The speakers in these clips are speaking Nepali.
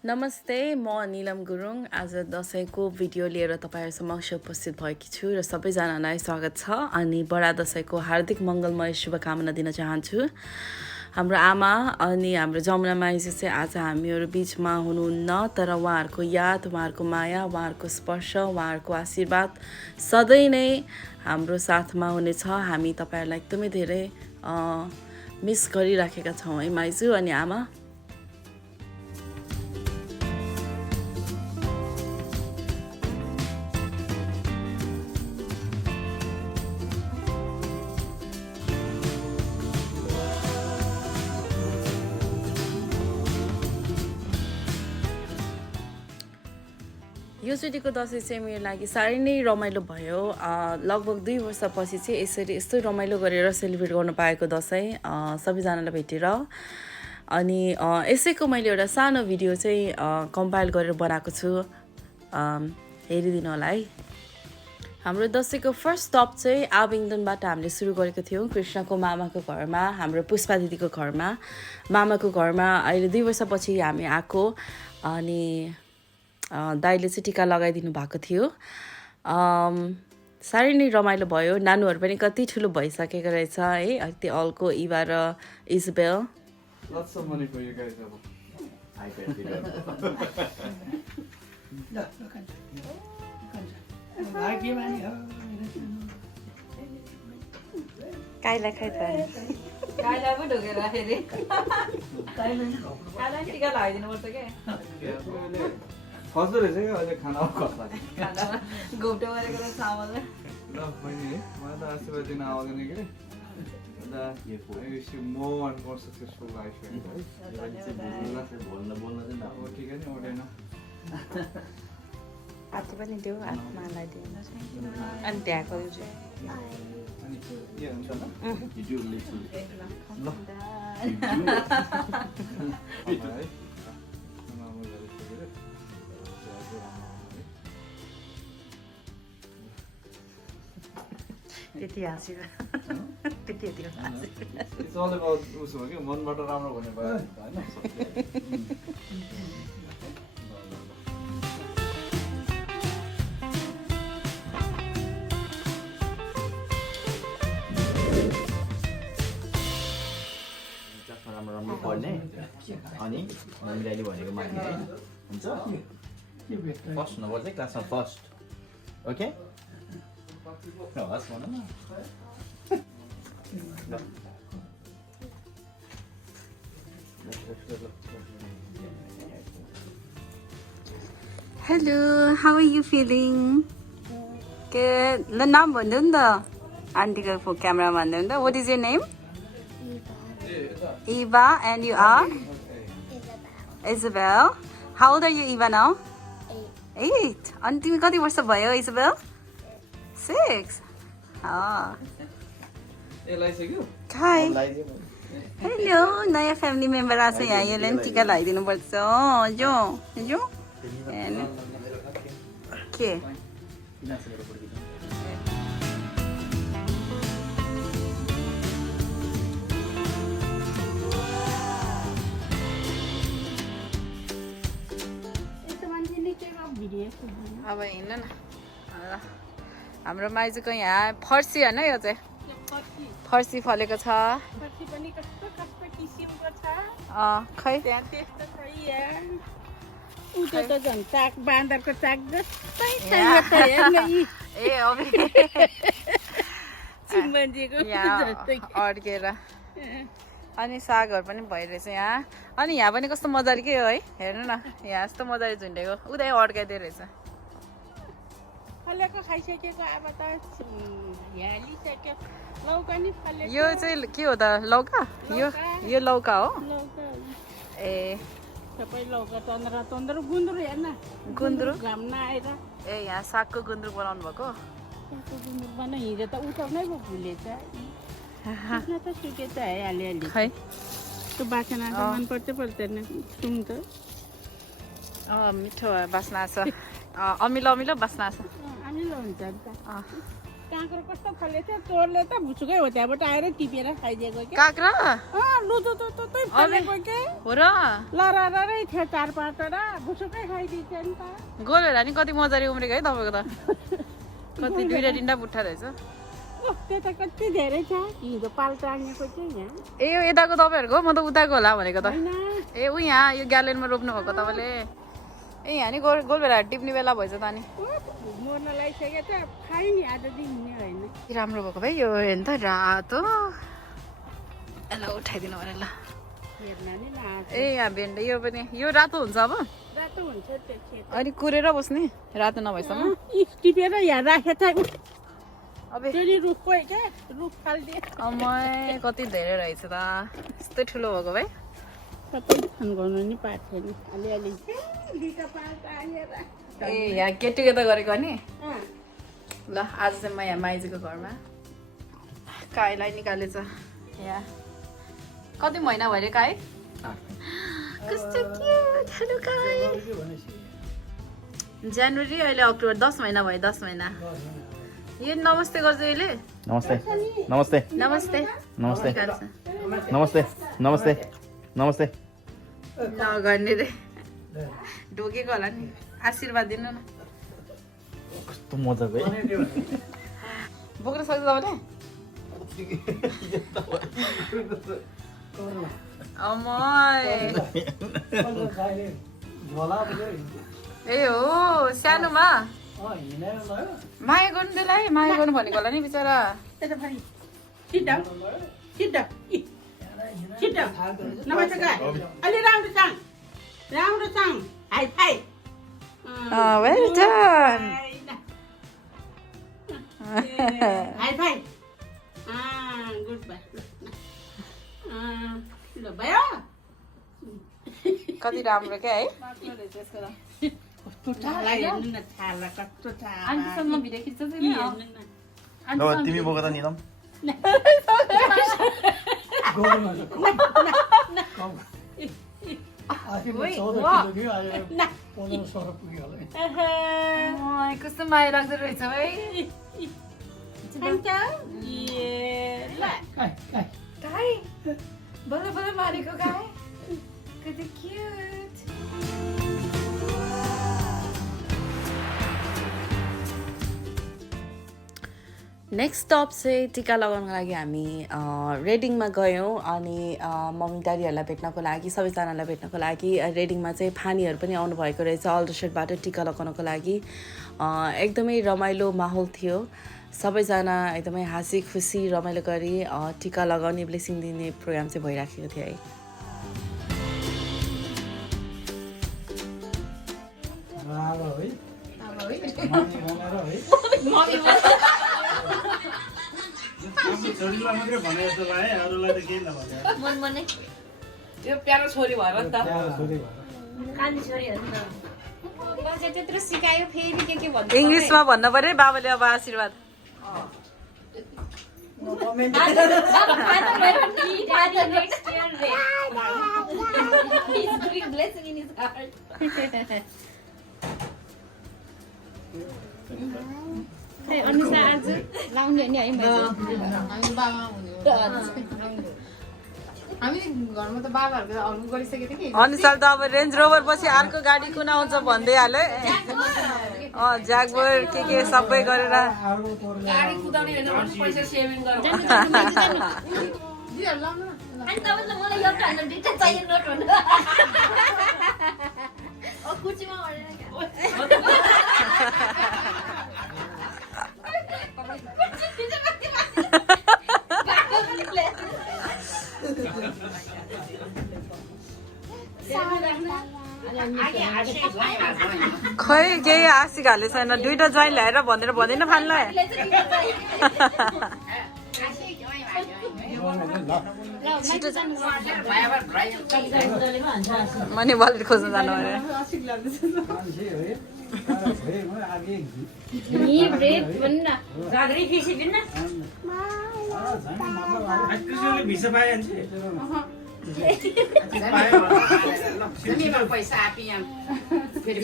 नमस्ते म नीलम गुरुङ आज दसैँको भिडियो लिएर तपाईहरु समक्ष उपस्थित भएकी छु र सबैजनालाई स्वागत छ अनि बडा दसैँको हार्दिक मङ्गलमय शुभकामना दिन चाहन्छु। हाम्रो आमा अनि हाम्रो जमुना माइजू चाहिँ आज हामीहरू बीचमा हुनुहुन्न तर उहाँहरूको याद उहाँहरूको माया उहाँहरूको स्पर्श उहाँहरूको आशीर्वाद सधैँ नै हाम्रो साथमा हुनेछ। हामी तपाईहरुलाई एकदमै धेरै मिस गरिराखेका छौँ है माइजू अनि आमा। योचोटिको दसैँ चाहिँ मेरो लागि साह्रै नै रमाइलो भयो। लगभग 2 वर्षपछि चाहिँ यस्तो रमाइलो गरेर सेलिब्रेट गर्न पाएको दसैँ सबैजनालाई भेटेर। अनि यसैको मैले एउटा सानो भिडियो चाहिँ कम्पाइल गरेर बनाएको छु, हेरिदिनु होला है। हाम्रो दसैँको फर्स्ट स्टप चाहिँ आबिङदनबाट हामीले सुरु गरेको थियौँ कृष्णको मामाको घरमा, हाम्रो पुष्पा दिदीको घरमा। मामाको घरमा अहिले 2 वर्षपछि हामी आएको अनि दाइले चाहिँ टिका लगाइदिनु भएको थियो। साह्रै नै रमाइलो भयो। नानुहरू पनि कति ठुलो भइसकेको रहेछ है, त्यो अल्को इभा र Jezebel. Lots of money for you guys. काइला खाइदिनु काइला पो ढोकेर राखे रे काइला टिका लगाइदिनु पर्छ के खस्दो रहेछ क्या अहिले खाना खस्दा खानामा गोप्टो गरेको र चामल ल बहिनी मलाई त आशीर्वाद दिन आउँदैन के I wish you more and more successful life है ठिकै नि हुँदैन हातले पनि दियो आत्मालाई दिनु अनि त्यहाँको अनि के हुन्छ ल त्यति हाँसेर त्यति It's all about उसो हो कि मनबाट राम्रो भन्ने भयो हैन। राम्रो पढ्ने अनि मम्मीले भनेको मान्ने है हुन्छ फर्स्ट हुनुपर्छ क्लासमा फर्स्ट ओके हस् भन न hello how are you feeling के ल नाम भन्नु नि त आन्टीको क्यामेरा भन्नु नि त what is your name Eva and you are Isabel. How old are you Eva now? 8. अनि तिमी कति वर्ष भयो Isabel? 6. ए लाइसक्यो Hi. Hello, नयाँ फ्यामिली मेम्बर आछ यहाँ, यसले पनि टिका लगाइदिनु पर्छ। जो जो के अब हिँड्नु न हाम्रो माइजूको यहाँ फर्सी होइन यो चाहिँ फर्सी फलेको छ खै बाँदरको चाक जस्तै ए अब अड्केर अनि सागहरू पनि भइरहेछ यहाँ। अनि यहाँ पनि कस्तो मजाले के हो है, हेर्नु न यहाँ यस्तो मजाले झुन्डेको उतै अड्काइदियो रहेछ। फलेको खाइसकेको अब त हालिसक्यो लौका नि फलेको यो चाहिँ के हो त लौका यो लौका हो लौका ए सबै लौका तन्द्र गुन्द्रु हेर्न गुन्द्रु घाम नआएर ए यहाँ सागको गुन्द्रु बनाउनु भएको गुन्द्रु बना हिजो त उठाउनै पो भुलेछ त सुकेछ है अलिअलि खै त्यो बासना त मन पर्दैन सुन त मिठो बास्ना छ अमिलो अमिलो बास्ना छ अमिलो हुन्छ नि त काँक्रो कस्तो फलेको थियो चोरले त भुसुकै हो त्यहाँबाट आएर टिपेर खाइदिएको के काँक्रा लुतुतुतुतै फलेको के हो र लरारै थियो 4-5वटा भुसुकै खाइदिन्छ नि त गोलभेडा नि कति मजाले उम्रेको है तपाईँको त कति 2-3 बुट्टा रहेछ ओह त्यो त कति धेरै छ हिजो पाल टाँगेको चाहिँ यहाँ ए यो यताको तपाईँहरूको म त उताको होला भनेको त होइन ए ऊ यहाँ यो ग्यालेनमा रोप्नु भएको तपाईँले ए यहाँ नि गोलभेडा टिप्ने बेला भएछ त अनि मर्न लागिसकेको छ खाइ नि आज दिने होइन राम्रो भएको भाइ यो हेर्नु त रातो यसलाई उठाइदिनु भने ल हेर्न नि न ए यहाँ भेन्डे यो पनि यो रातो हुन्छ अब रातो हुन्छ त्यो खेत अनि कुरेर बस्ने रातो नभएसम्म टिपेर यहाँ राखेको छ अब त्यो नि रुखको क्या रुख फालिदिए अमै कति धेरै रहेछ त यस्तै ठुलो भएको भाइ सबै खान गर्नु नि पाएको नि अलिअलि दुईटा पाल टाँगेर ए यहाँ गेट टुगेदर गरेको नि ल आज चाहिँ म यहाँ माइजूको घरमा काईलाई निकालेछ यहाँ कति महिना भयो रे काई कस्तो क्युट हेलो काई जनवरी अहिले अक्टोबर 10 महिना भयो 10 महिना यो नमस्ते गर्छ यसले नमस्ते नमस्ते नमस्ते नमस्ते नमस्ते नमस्ते नमस्ते नगर्ने रे ढोकेको होला नि आशीर्वाद दिनु न कस्तो मजाको है बोक्न सक्छ तपाईँले ए हो सानोमा माया गर्नु त्यसलाई माया गर्नु भनेको होला नि बिचरा Sit down. नमस्कार अलि राम्रो छाङ high five well done high five good bye ल भयो कति राम्रो क्या है कस्तो छाला हेर्नु न छाला कस्तो छाला आन्टीसँग भिडियो खिच्छ हेर्नु न तिमी बोक त निलम कस्तो माया लाग्दो रहेछ है गाई बल्ल बल्ल मारेको गाई कति क्युट नेक्स्ट स्टप चाहिँ टिका लगाउनको लागि हामी रेडिङमा गयौँ अनि मम्मी ड्याडीहरूलाई भेट्नको लागि सबैजनालाई भेट्नको लागि रेडिङमा चाहिँ फानीहरू पनि आउनुभएको रहेछ अल्डरसेटबाट टिका लगाउनको लागि एकदमै रमाइलो माहौल थियो सबैजना एकदमै हाँसी खुसी रमाइलो गरी टिका लगाउने ब्लेसिङ दिने प्रोग्राम चाहिँ भइराखेको थियो है त्यो प्यारो छोरी भएर नि त इङ्ग्लिसमा भन्नु पर्यो बाबाले अब आशीर्वाद अनिसाल त अब रेन्ज रोभर पछि अर्को गाडी कुन आउँछ भन्दै हाल्यो ज्याकबर के सबै गरेर खै केही आशी घाले छैन दुईटा ज्वाइन ल्याएर भनेर भन्दैन फान्ला मनी बलेट खोज्न जानु पैसा पियाँ फेरि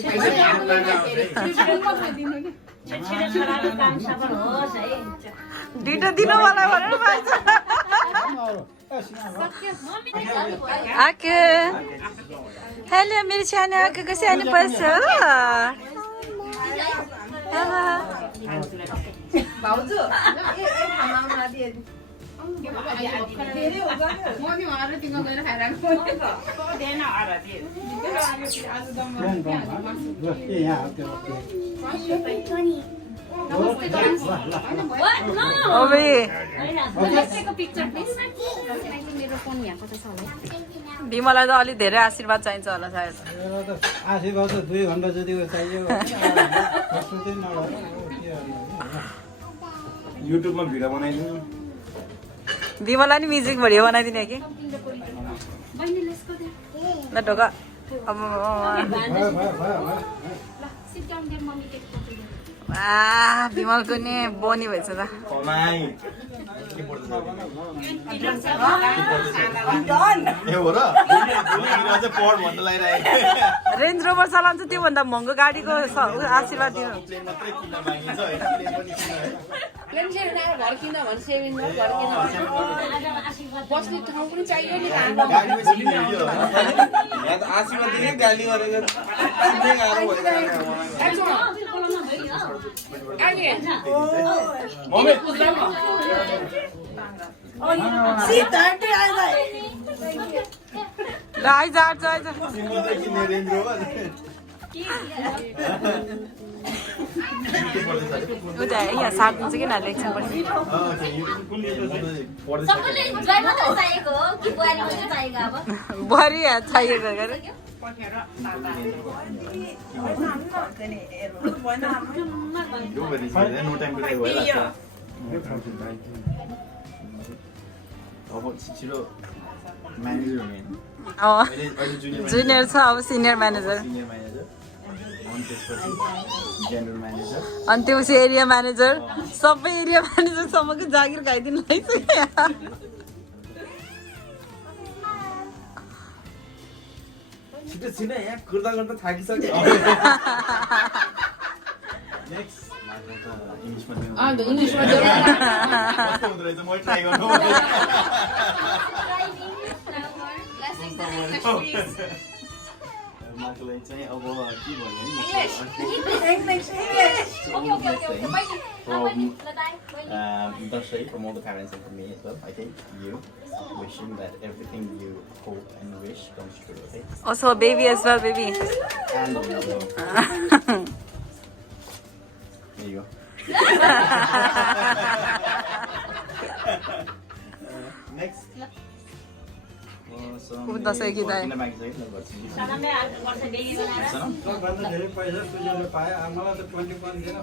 दुइटा दिनु मलाई भनेर पाइन्छ आके हेलो मेरो सानो आकेको सानो पर्छ भाउजू बिमलाई त अलिक धेरै आशीर्वाद चाहिन्छ होला सायद आशीर्वाद 2 घण्टा जतिको चाहियो युट्युबमा भिडियो बनाइदिनु बिमलाई नि म्युजिक भिडियो बनाइदिने कि ल ढोका अब बिमलको नि बोनी भएछ त रेन्ज रोभर चलाउँछ त्योभन्दा महँगो गाडीको आशीर्वाद दिनु बस्ने ठाउँ पनि चाहियो नि आशीर्वाद दिने गाली गरेको ल आइज आइज आइज उता यहाँ साट्नु चाहिँ किन लेख्छ पनि बुहारी चाहिएको गरे जुनियर छ अब सिनियर म्यानेजर अनि त्यसपछि एरिया म्यानेजर सबै एरिया म्यानेजरसम्मको जागिर खाइदिनु रहेछ छिटो छिटो यहाँ कुर्दा गर्दा थाकिसक्यो माकुलाई चाहिँ अब के भन्यो from all the parents and from me as well. I think you wishing that everything you hope and wish comes true. Okay. Also a baby as well, baby. And there you go. Next. Dashain कि दाइ सबभन्दा धेरै पैसा सुजले पाए मलाई त 21 दिएर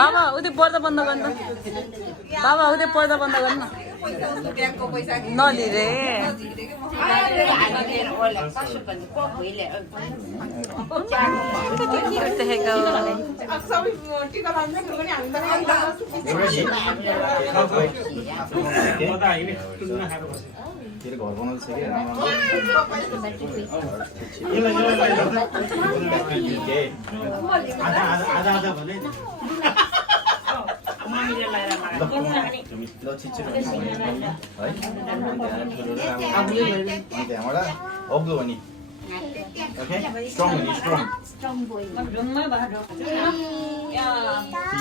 बाबा उतै पर्दा बन्द गर्नु बाबा उतै पर्दा बन्द गर्नु नलिरे तेरो घर बनाउँछ कि आधा भने त्यहाँबाट अग्लो भने Okay? Strong, strong. Strong boy.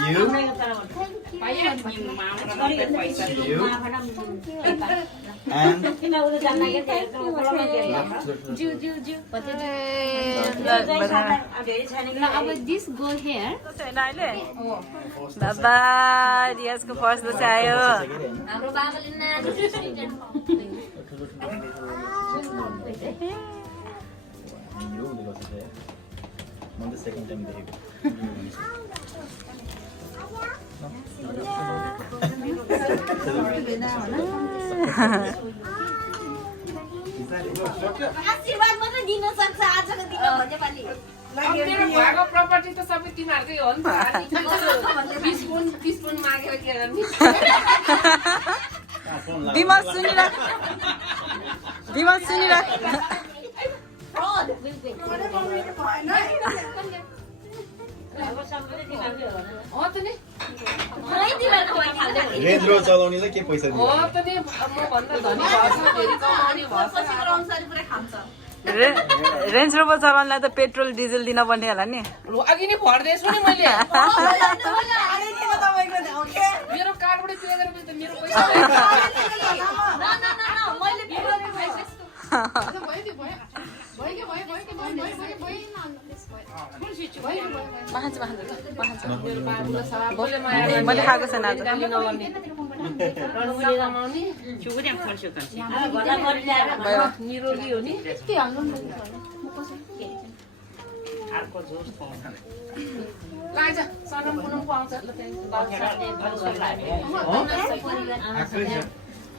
You. And now this go here. Baba, Riaz ko first basa ayo. the second time they आशीर्वाद मात्र दिन सक्छ आजको दिन भने पनि मेरो भएको प्रपर्टी त सबै तिमीहरूकै हो नि त 20 पुन मागेर के गर्ने विमल सुनिराख हो त नि रेन्ज रोभर चलाउनेलाई के पैसा हो त नि म भन्दा धनी भएछ फेरि कमाउने भएछ रेन्ज रोभर चलाउनलाई त पेट्रोल डिजल दिन पर्ने होला नि अघि नै भर्दैछु नि मैले मेरो कार्डबाट पे गरेपछि त मेरो पैसा मैले खाएको छैन आज निरोगी हो नि लाइज सनम पुनम पाउँछ ल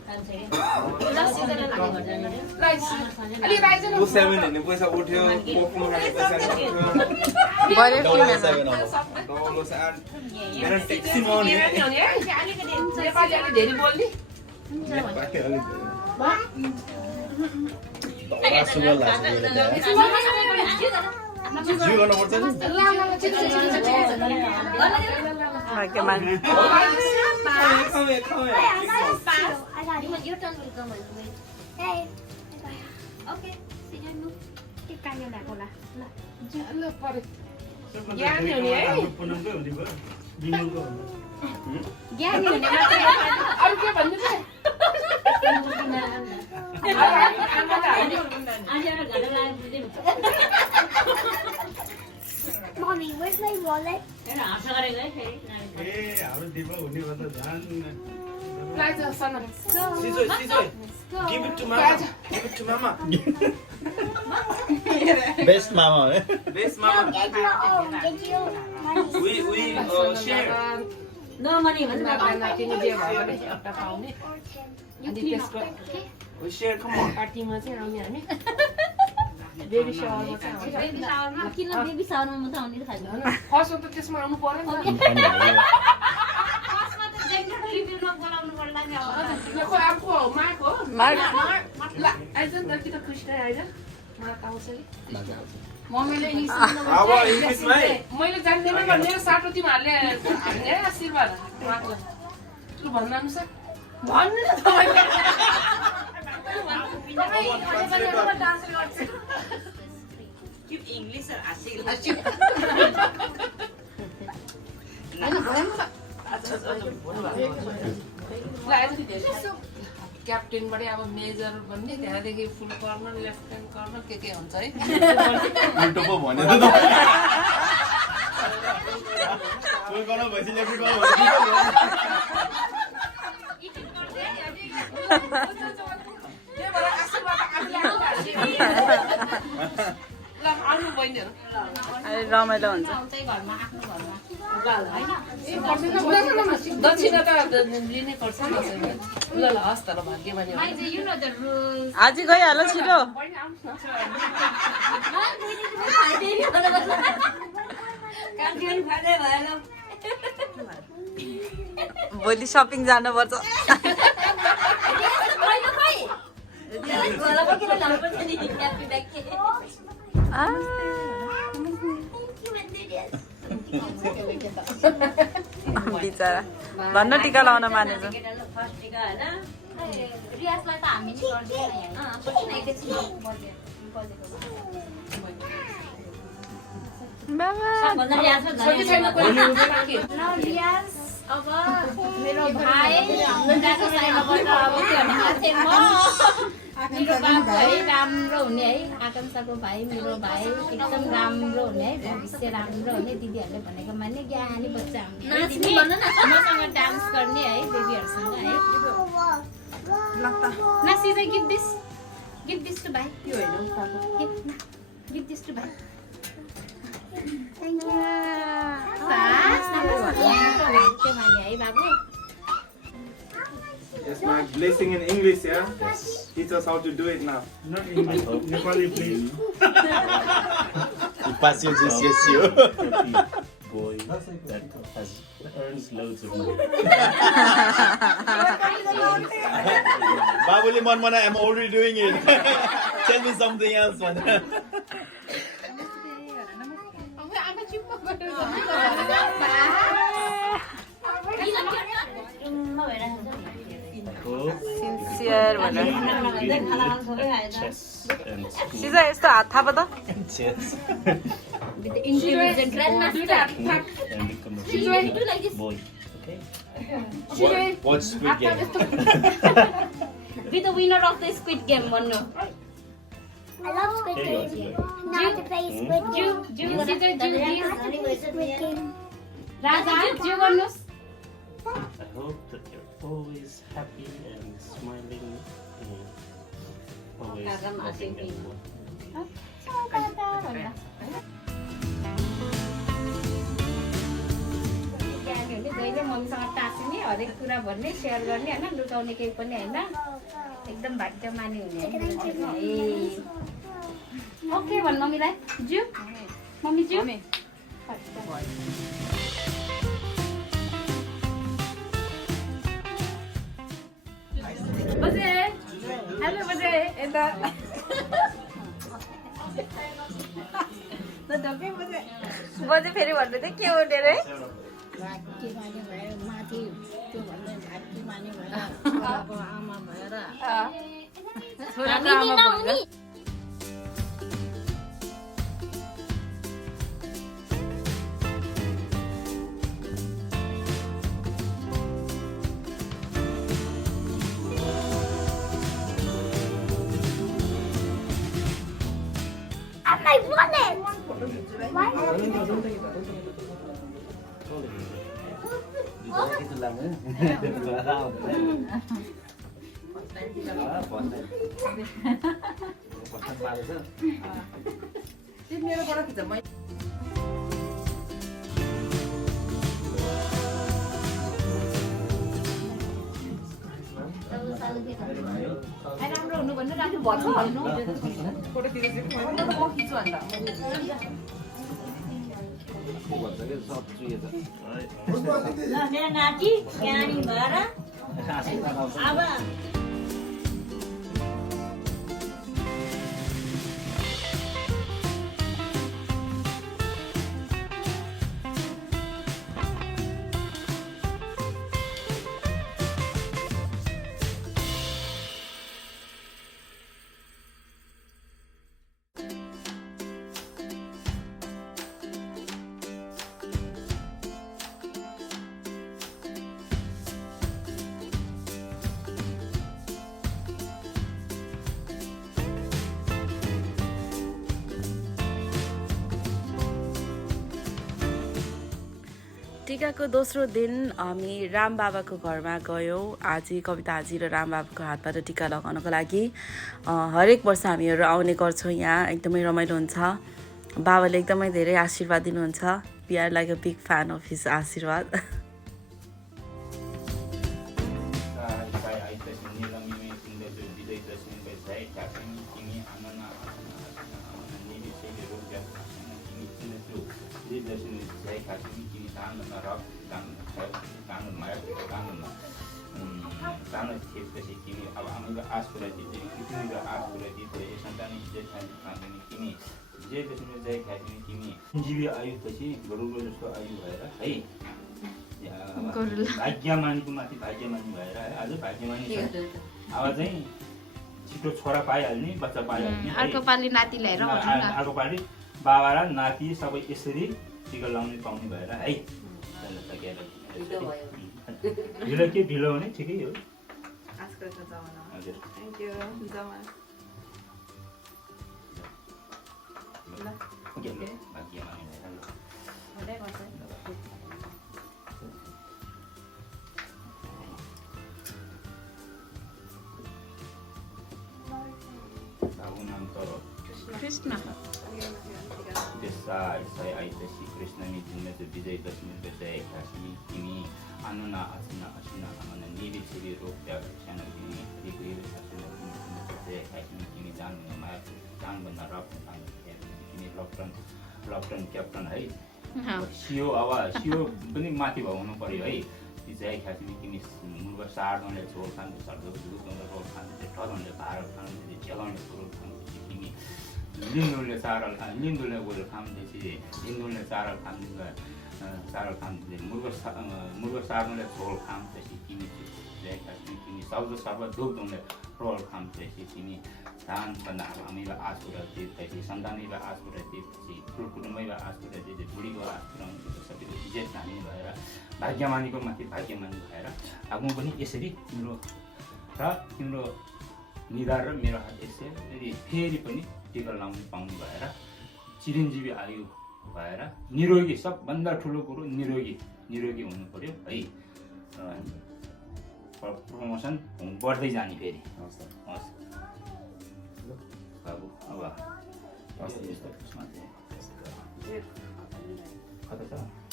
ऊ 7 हेर्ने पैसा उठ्यो पोक्नु खाने पैसा उठ्यो बरे डबल 7 मेरो ट्याक्सी आउने नेपाली अलि धेरै बोल्ने सुगर लाग्छ जिउ गर्नुपर्छ नि ज्ञानी हुने है पुनमकै हुने भयो बिनुको अरू के भन्नु त Mommy, where's my wallet? ए हाम्रो दिपक हुने भयो त झन् लाइज सनम सिजोय give it to mama give it to mama best mama हो बेस्ट मामा Did you money? we share नातिनी जे भयो भने एउटा पाउने अनि त्यसको we share come on पार्टीमा चाहिँ आउने हामी बेबी सावरमा चाहिँ फर्स्ट त त्यसमा आउनु पर्यो नि त खै आफू हो मार्क हो आइज नि त कि त कृष्ण आइज मार्क आउँछ कि मम्मीले अब इङ्ग्लिसमै मैले जान्दिनँ भन्ने साटो तिमीहरूले हाल्ने आशीर्वाद मार्कलाई लु भन्नु अनुसार भन्नु न क्याप्टेनबाटै अब मेजर भन्ने त्यहाँदेखि फुल कर्नल लेफ्टेनेन्ट कर्नल के हुन्छ है उल्टो पो भन्यो त फुल गर्न भएपछि लेफ्ट गर्न आउनु बहिनीहरू रमाइलो हुन्छ दक्षिणा त लिनै पर्छ ल ल हस् त ल भाग्यमानी आज गइहाल छिटो भोलि सपिङ जानुपर्छ बिचरा भन्न टिका लाउन मानेछु रियाजलाई त हामीले रियाज अब मेरो भाइ मेरो बाबु है राम्रो हुने है आकांक्षाको भाइ मेरो भाइ एकदम राम्रो हुने है भविष्य राम्रो हुने दिदीहरूले भनेको मान्ने ज्ञानी बच्चा मसँग डान्स गर्ने है बेबीहरूसँग है नासी चाहिँ गिभ दिस टु भाइ यो होइन गिभ दिस टु भाइ थ्याङ्क यू है बाबु Yes, my blessing in English, yeah? Teach us how to do it now. Nepali please Pasio Jesio. Boy that earns loads of money. Babuli Manmana, I'm already doing it. Tell me something else, man. Sincere भनेर Chess and school. सिजा यस्तो हात थाप त Chess With the intelligent grandmaster. and become a Do like this. boy. Okay. Watch Squid Game. Be the winner of the Squid Game, Manu. I love Squid There you Game. go. Now to play Squid Game. Squid Game. Raja, do you want us? I hope that you're always happy and smiling and always loving everyone. ज्ञानीहरूले जहिले मम्मीसँग टाँसिने हरेक कुरा भन्ने सेयर गर्ने होइन लुकाउने केही पनि होइन एकदम भाग्यमानी हुने ओके भन्नु मम्मीलाई ज्यू मम्मी ज्यू बजे हेलो बजे यता बजे फेरि भन्दै थियो के हो रे छोराको आमा भएर And I won it! Why? राम्रो हुनु भन्नु राम्रो मेरो नाति ज्ञानी भएर अब टिकाको दोस्रो दिन हामी राम बाबाको घरमा गयौँ आजी कविता आजी र राम बाबाको हातबाट टिका लगाउनको लागि हरेक वर्ष हामीहरू आउने गर्छौँ यहाँ एकदमै रमाइलो हुन्छ बाबाले एकदमै धेरै आशीर्वाद दिनुहुन्छ we are like a big fan of his आशीर्वाद जीवी आयुपछि गरुडको जस्तो आयु भएर है भाग्यमानीको माथि भाग्यमानी भएर है आज भाग्यमानी छ अब चाहिँ छिटो छोरा पाइहाल्ने बच्चा पाइहाल्ने अर्को पालि नाति ल्याएर आउँछु न अर्को पालि बाबा र नाति सबै यसरी टिका लाउने पाउने भएर है ढिलो के ढिलो हुने ठिकै हो कृष्ण त्यसै आइतसी कृष्णमी जिन्मेजु विजय दशमी जय काशी तिमी आनना असिना असिना आनन निरी छिरी रोग त्याग क्षण तिमी हरिगुरु शास्त्र जय काशी तिमी जान माया जान बन्दा रक तिमी लक्ष्मण लप्टन क्याप्टन है सियो अब सियो पनि माथि हुनु पर्यो है चाहिँ खासमा तिमी मुर्ग सार्दोले झोल खानु सर्दो दुधोले रोल खानु टरनले भार खानु चलाउने रोल खानु तिमी लिन्दुले चारल लिन्दुले गोल खानुपछि लिन्दुले चारल खानु चारल खानु मुर्ग सार्दोले झोल खानुपछि तिमी चाहिँ खासमा तिमी सब्ज सर्व दुधोले रोल खानुपछि तिमी धान हामीलाई आश पुऱ्याउँथ्यो सन्तानैलाई आश पुऱ्याउँथ्यो कुटुम्बैलाई आश पुऱ्याउँथ्यो बुढीको आश पुऱ्याउँथ्यो सबैले इज्जत खाने भएर भाग्यमानीको माथि भाग्यमानी भएर अब म पनि यसरी तिम्रो निधार र मेरो हात यसरी फेरि पनि टिका लाउनु पाउनु भएर चिरञ्जीवी आयु भएर निरोगी सबभन्दा ठुलो कुरो निरोगी हुनु पर्यो है प्रमोसन बढ्दै जाने फेरि हस् बाबु अब कता छ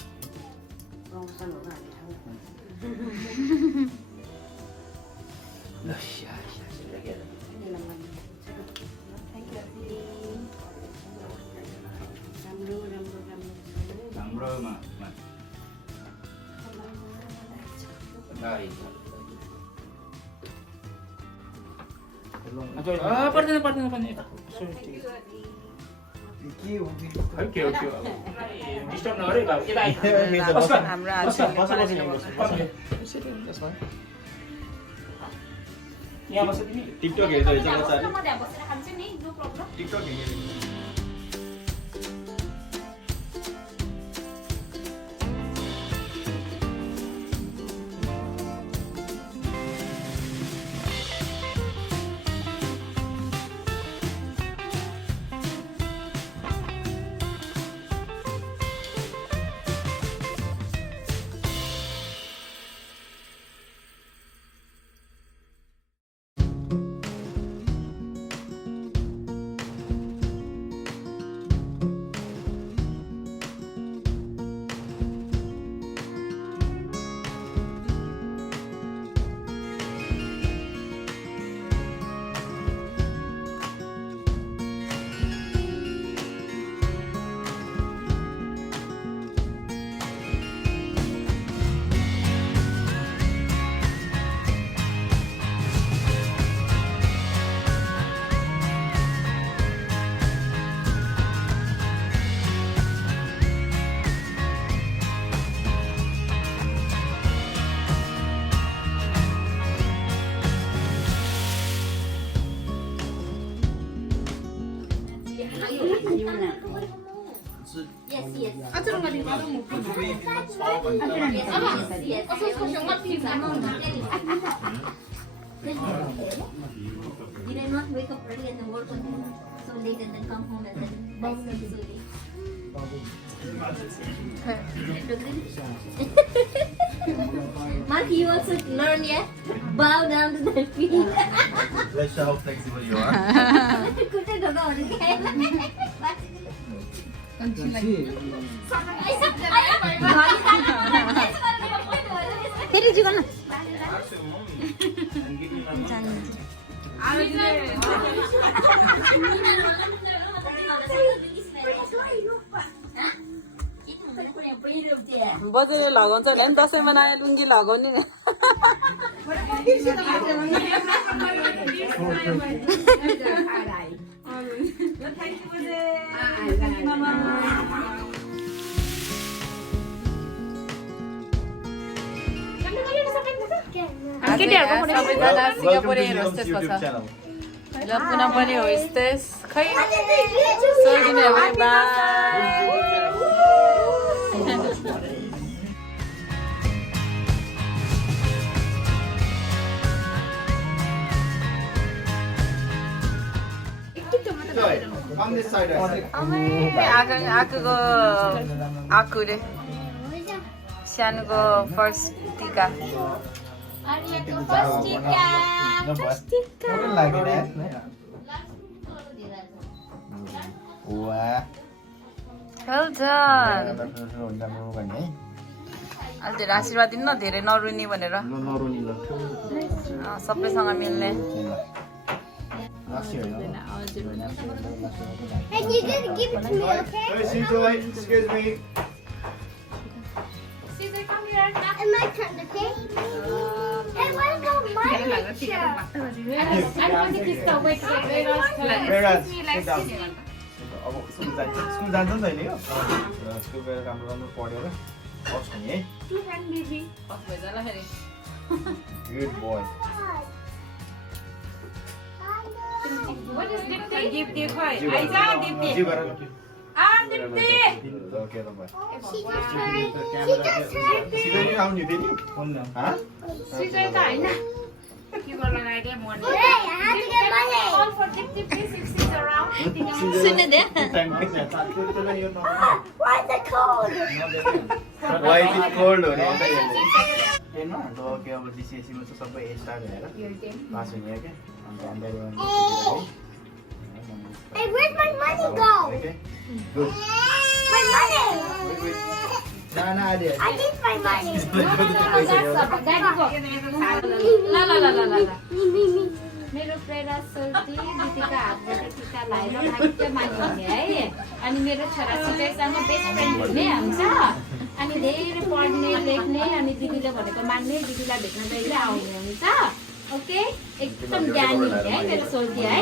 राम्रोमा पर्दैन डिस्टर्ब नगरे बाबु यहाँ बस्छ तिमी टिकटक हेर्दै रहेछ बसेर खान्छ नि नो प्रब्लम टिकटक हेर्दै You did not wake up early and then work on so late and then come home and then bounce so late. Mark, you also learn, yeah? Bow down to their feet. Let's show how flexible you are. Couldn't go on again. फेरि जिउ गर्न बजेले लगाउँछ होला नि दसैँमा नयाँ लुङ्गी लगाउने सबैजना सिङ्गापुरे होस्टेस छ ल पुनः पनि होस्टेस खै सोधिने हो बाई On this side, आकुरे सानोको फर्स्ट टिका अहिले आशीर्वाद दिनु न धेरै नरुनी भनेर सबैसँग मिल्ने Last year, हजुर And you just give it to me, okay? Hey, CJ, excuse me. Caesar, come here. And my turn, okay? Hey, what about my picture? I'm going to kiss the wait. Parents, sit down. अब स्कुल जान्छ नि त अहिले यो स्कुल गएर राम्रो राम्रो पढेर बस्छ नि है good boy What is Dipti? Dipti खोइ आइज दिप्ती जिउ गरेर दिप्ती ओके त भाइ She just tried. She just tried. सिधै नि आउने फेरि हाँ सिजै त हैन के गर्न लाग्यो मर्ने Hey, I have to get money. Call for Dipti please if she's around. सुन्नु they Why is it cold? Why is it cold हो नि टेनमा हाम्रो के अब डिसिएससी मा चाहिँ सबै स्टार्ट भएर पास हुने के अन्त अन्दाज Hey, where'd my money go? Okay good My money. ना आदि I need my money. ल मेरो प्रेरा सोल्टी दिदीका हातबाट टिका लगाएर भाग्य मान्ने है अनि मेरो छोरा सिजैसँग बेस्ट फ्रेन्ड हुने हुन्छ अनि धेरै पढ्ने लेख्ने अनि दिदीले भनेको मान्ने दिदीलाई भेट्न जहिले आउने हुन्छ ओके एकदम ज्ञानी हुने है मेरो सोल्टी है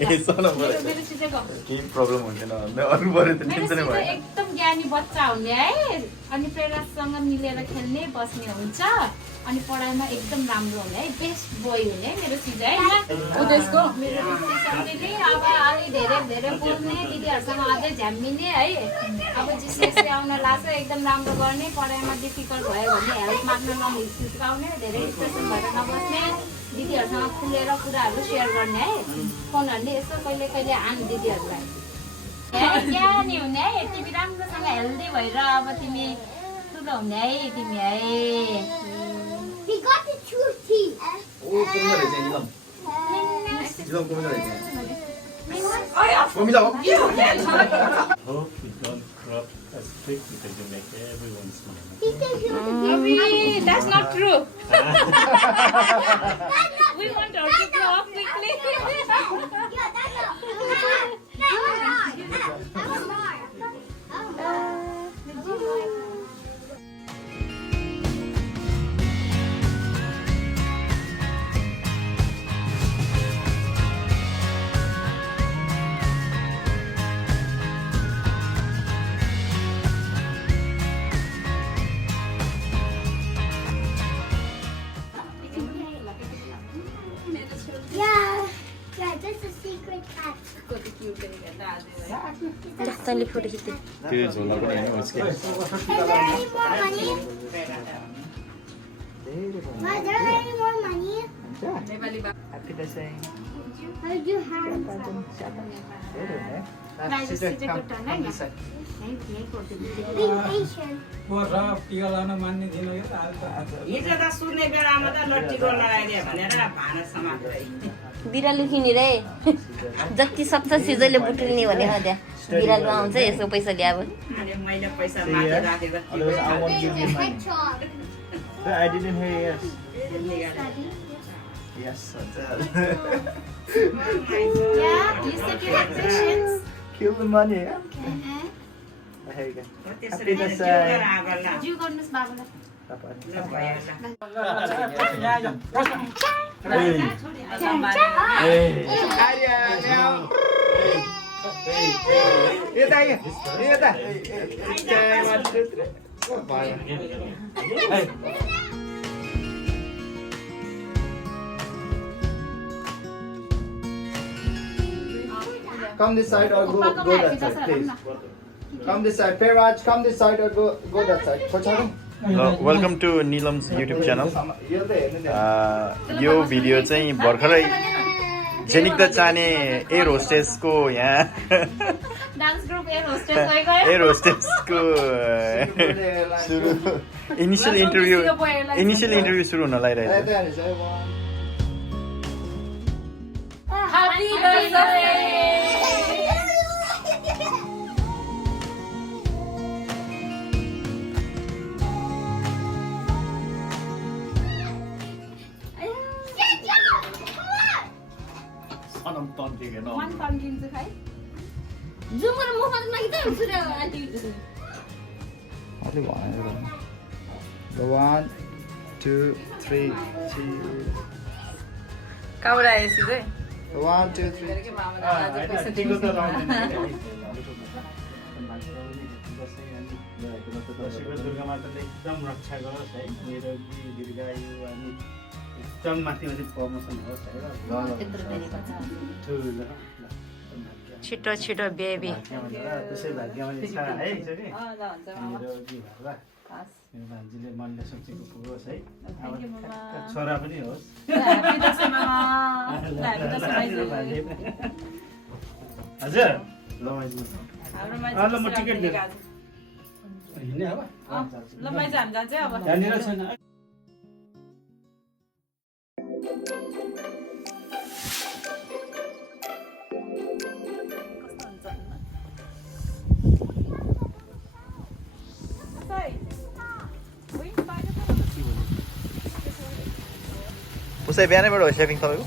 मेरो सिजैको केही प्रब्लम हुँदैन अरू बरु त मेरो टेन्सनै सिजै भयो एकदम ज्ञानी बच्चा हुने है अनि प्रेरणासँग मिलेर खेल्ने बस्ने हुन्छ अनि पढाइमा एकदम राम्रो हुने है बेस्ट बोय हुने मेरो सिजै उदेशको मेरो दिदीसँगले अब अलि धेरै बोल्ने दिदीहरूसँग अझै झ्याम्मिने है अब जिसिएससी आउन लाग्छ एकदम राम्रो गर्ने पढाइमा डिफिकल्ट भयो भने हेल्प माग्न नसिकाउने धेरै स्ट्रेसन भएर नबस्ने दिदीहरूसँग खुलेर कुराहरू सेयर गर्ने है फोनहरूले यसो कहिले कहिले आने दिदीहरूलाई ज्ञानी हुने है तिमी राम्रोसँग हेल्दी भएर अब तिमी ठुलो हुने है तिमी है He got the two teeth. ओ कुन रहेछ निलम निलम कुन रहेछ कमी जाऊ Hope you don't crop as thick because you make everyone smile. He said he was a good That's not true. We want her to grow up quickly. Yeah, this is a secret path. जस्तै फोटो खिच्दै त्यो झोला पनि हैन उसके Is there any more money? Is there any more money? Happy to say. How do you have Be patient. हिजो त सुन्ने बेलामा त लट्ठीको लगाइदियो भनेर भाँडा समात्दै बिरालु किने रे जति सक्छ सिजैले बुटुल्ने भने हो त्यहाँ बिरालु आउँछ यसो पैसा ल्याब अनि मैले पैसा माथि राखेर Otherwise, I won't give you money. Hedgehog. I didn't hear yes. Yes. Yeah, you said you had patience. Kill the money. Yeah? Here you go. Happy to say. जिउ गर्नुस् बाबुलाई Come this side or go that side, please. Come this side. Pairaj, come this side or go that side. Welcome to Nilam's YouTube channel यो भिडियो चाहिँ भर्खरै जेनिक्दा चाने एयर होस्टेसको यहाँ डान्स ग्रुप एयर होस्टेस गएको एयर होस्टेसको इनिसियल इन्टरभ्यू सुरु हुन लागिरहेछ Happy birthday! ठिक हैन मन तन्किन्छ खै जुमर मुखमा मागिदै हुन्छ र आन्टी अलि भनेर 1 2 3 कहाँबाट आएपछि चाहिँ 1 2 3 के मामा दादा पैसा दिन्छ दसैँको दुर्गा माताले एकदम रक्षा गरोस् है निरोगी दीर्घायु अनि एकदम माथि प्रमोसन होस् है ल छिटो छिटो बेबी त्यसै भाग्यमानी छ है निरोगी भएर मेरो भान्जीले मनले सोचेको पुगोस् है अब छोरा पनि होस् हजुर ल म टिकट दिएँ हिँड्ने अब ल माइज हामी जान्छ अब यहाँनिर छैन उसै बिहानैबाट हो सेभिङ तपाईँको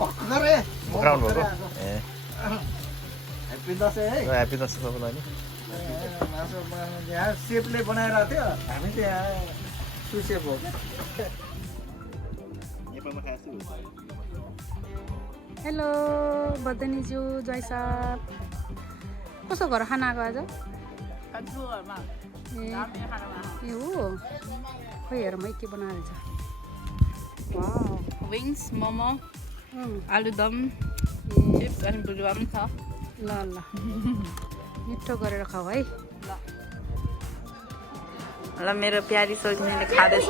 भर्खरै भर्खर आउनुभएको ए ह्याप्पी दसैँ है ह्याप्पी दसैँ तपाईँलाई नि मासु यहाँ सेपले बनाइरहेको थियो हामी त्यहाँ सुसेप हो हेलो बदनीज्यू जय साहब कसो घर खाना आएको आज ए हो खोइ हेरौँ है के बनाएर छ विङ्स मोमो आलुदम चिप्स अनि बुलुवा पनि छ ल ल मिठो गरेर खाऊ है ल मेरो प्यारी सोल्टिनीले खाँदैछ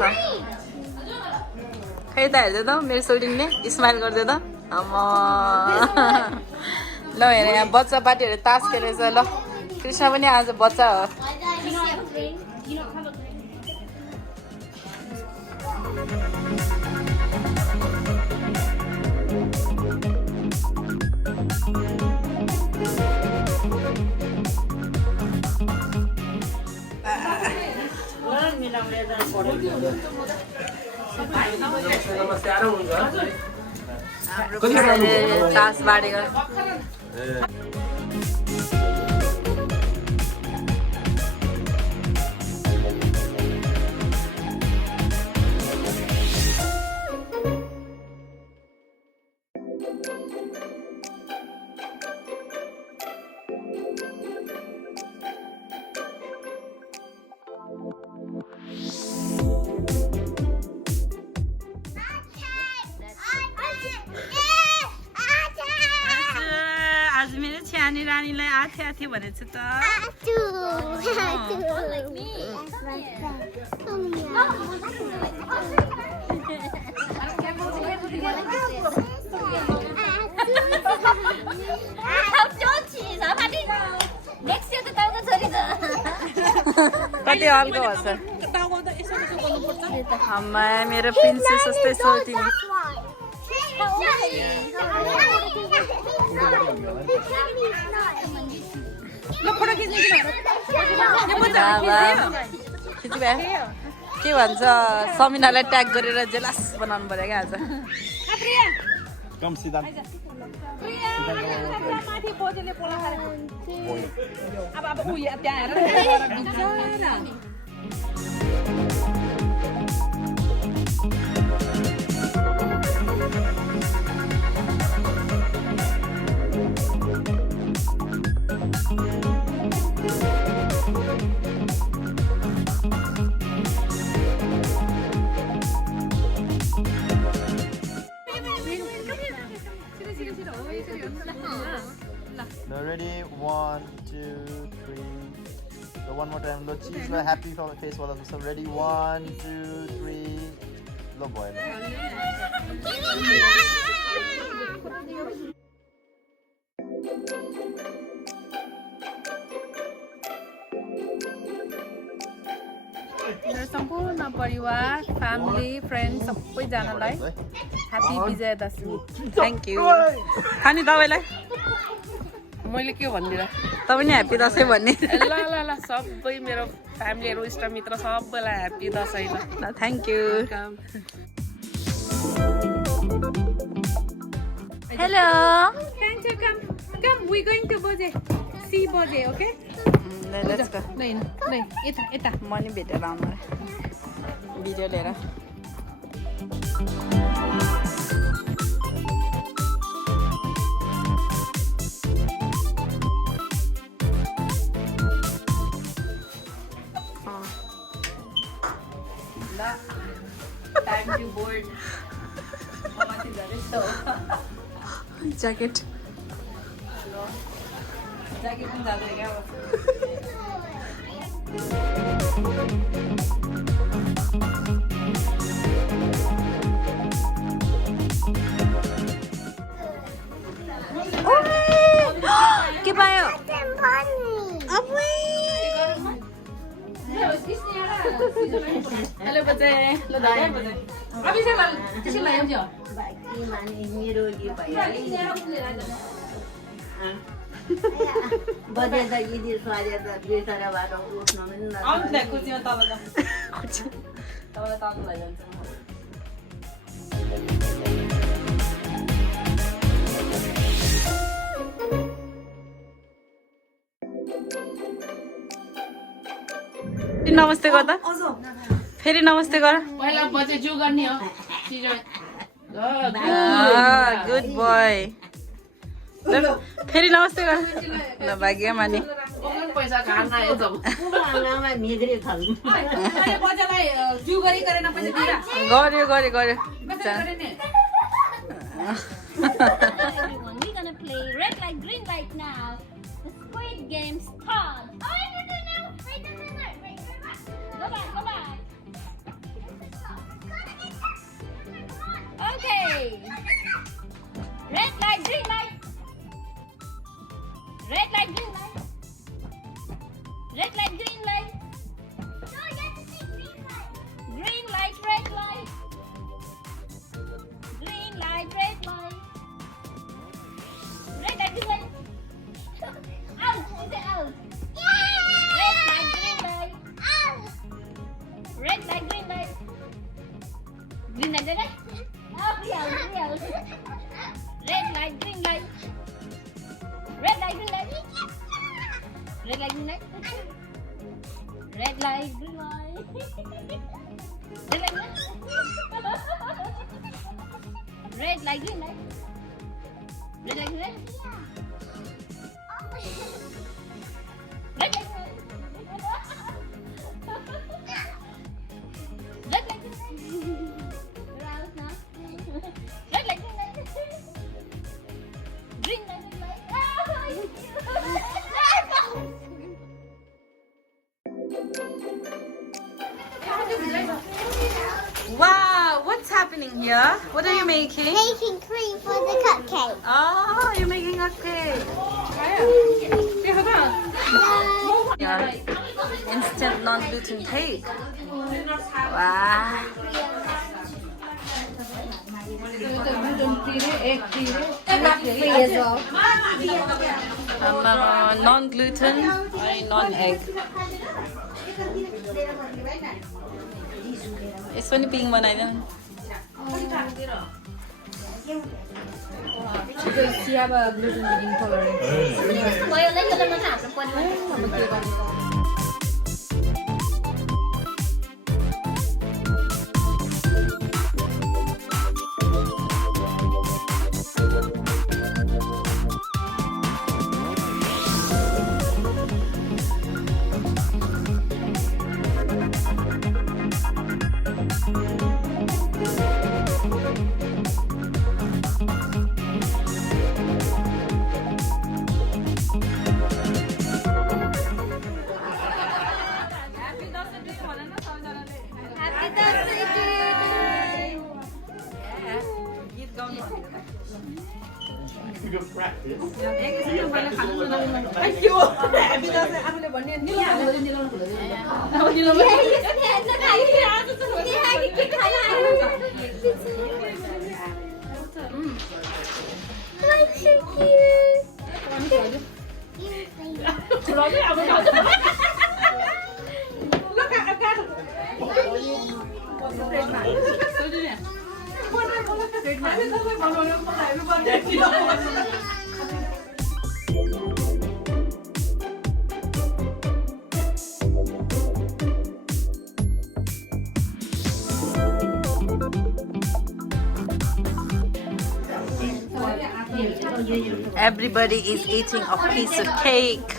खै त हेर्दै त मेरो सोल्टिनीले स्माइल गर्दै त ल हेर यहाँ बच्चा पार्टीहरू तास खेलेछ ल कृष्ण पनि आज बच्चा हो तास बाँडेको आज मेरो छ्यानी रानीलाई आथे आथे भनेको छु त कति हल्का भन्छ आमा मेरो प्रिन्सेस जस्तै सोल्टिनी के भन्छ समिनालाई ट्याग गरेर जेलास बनाउनु पर्यो क्या आज कम सिद्धान्त Ready? 1, 2, 3. So one more time. Lo cheese la happy face wala so ready? 1, 2, 3. Lo boy. सम्पूर्ण परिवार फ्यामिली फ्रेन्ड सबैजनालाई ह्याप्पी विजयादशमी थ्याङ्क यू खाने तपाईँलाई मैले के भनिदिएर तपाईँ नि ह्याप्पी दसैँ भन्ने ल ल ल सबै मेरो फ्यामिलीहरू इष्टमित्र सबैलाई ह्याप्पी दसैँ ल thank you Hello. Kancha, come. We're going to Boje. See Boje, okay? Let's go. Nay, ita. म नि भेटेर आउनु भिडियो लिएर Time to board. Jacket Jacket पनि जाँदैन क्या अब. के पायो Hello, Boje. Lo dah, Boje. Abi saya layan je. मेरो यो बजे त यदि स्वादे त बेसराबाट उठ्न पनि आउनु न कुर्सीमा तल जा. तल तातो लैजान्छ. नमस्ते गर्दा फेरि नमस्ते गर पहिला बजे जो गर्ने हो गुड बोय फेरि नमस्ते गर ल भाग्य माने पैसा खान आयो जब आमामा मेग्रे खाल्नु बजेलाई जु गरी गरेन पैसा दिरा. गर्यो Everyone, we're gonna play red light, green light now. The Squid Game starts. Oh, no. Wait. Go back. Okay. Red light, green light. Red light, green light. Red light, green light. No, you have to say green light. Green light, red light. Green light, red light. Red light, green light. Out, it's out. Red light, green light. Red light, green light. Green light, red light. Out. Red light, green light. Red light, green light. Red light, green light. Red light, green light. Red light, green light. Red light, green light. Red light, green light. Red light, green light. Red light, green light. We're out now. Red light, green light. Green light, green light. Wow, what's happening here? What are you making? Making cream for the cupcake. Oh, you're making a cake. Yeah. Instant non-gluten cake. Wow. Non-gluten, non-egg. यसो नि पिङ बनाइदेऊ Look at मैले तपाईँ बनाउनु पकाएर बनाइदिनु Everybody is eating a piece of cake.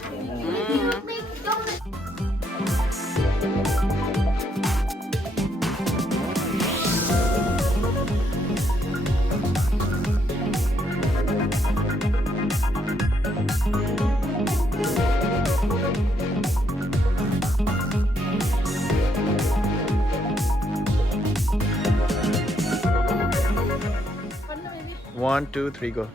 One, two, three, go.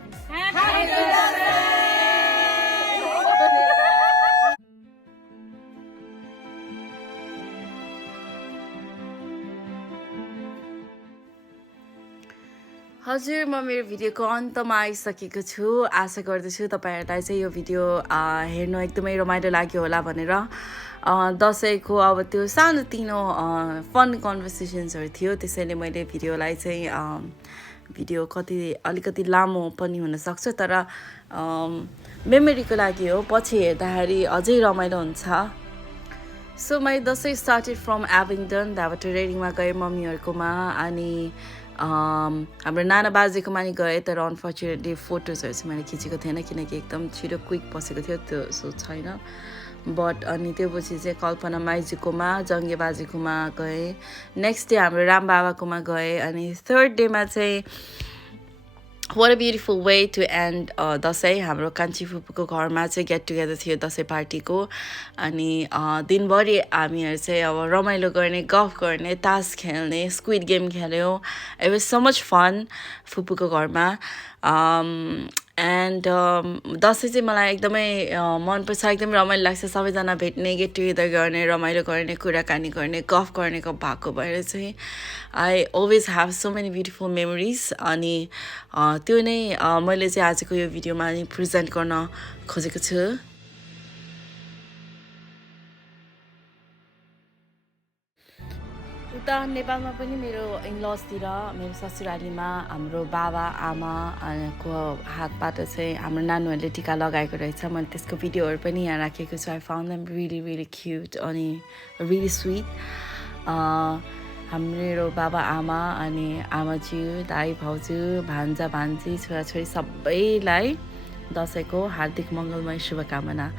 हजुर म मेरो भिडियोको अन्तमा आइसकेको छु आशा गर्दछु तपाईहरुलाई चाहिँ यो भिडियो हेर्न एकदमै रमाइलो लाग्यो होला भनेर दशैंको अब त्यो सानोतिनो फन कन्भर्सेसन्सहरु थियो त्यसैले मैले भिडियोलाई चाहिँ भिडियो अलिकति लामो पनि हुन सक्छ तर मेमोरीको लागि हो पछि हेर्दाखेरि अझै रमाइलो हुन्छ सो मैले दशैं स्टार्टेड फ्रम एभिङटन त्यहाँबाट रेडिङमा गएँ मम्मीहरुकोमा अनि हाम्रो नाना बाजेकोमा नि गएँ तर अनफर्चुनेटली फोटोजहरु चाहिँ मैले खिचेको थिएन किनकि एकदम छिटो क्विक बसेको थियो त्यो सो छैन बट अनि त्यो पछि चाहिँ कल्पना माइजूकोमा जङ्गे बाजेकोमा गएँ नेक्स्ट डे हाम्रो राम बाबाकोमा गएँ अनि थर्ड डेमा चाहिँ What a beautiful way to end Dashain हाम्रो कान्छी फुपूको घरमा चाहिँ गेट टुगेदर थियो दशैं पार्टीको अनि दिनभरि हामीहरु चाहिँ अब रमाइलो गर्ने गफ गर्ने तास खेल्ने स्क्विड गेम खेल्यौ it was so much fun फुपूको घरमा एन्ड दशैं चाहिँ मलाई एकदमै मन पर्छ एकदमै रमाइलो लाग्छ सबैजना भेट्ने गेट टुगेदर गर्ने रमाइलो गर्ने कुराकानी गर्ने गफ गर्ने भएको भएर चाहिँ I always have so many beautiful memories अनि त्यो नै मैले चाहिँ आजको यो भिडियोमा नि प्रेजेन्ट गर्न खोजेको छु उता नेपालमा पनि मेरो इनलजतिर मेरो ससुरालीमा हाम्रो बाबा आमाको हातबाट चाहिँ हाम्रो नानीहरूले टिका लगाएको रहेछ मैले त्यसको भिडियोहरु पनि यहाँ राखेको छु I found them really really cute अनि रियली स्वीट हाम्रो बाबा आमा अनि आमाज्यू दाइ भाउजू भान्जा भान्जी छोराछोरी सबैलाई दशैंको हार्दिक मंगलमय शुभकामना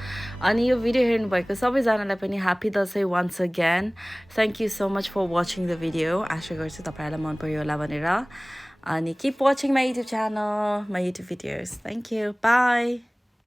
अनि यो भिडियो हेर्नुभएको सबैजनालाई पनि happy Dashain once again thank you so much for watching the video आशा गर्छु तपाईहरुलाई मन पर्यो होला भनेर अनि keep watching my YouTube channel my YouTube videos thank you by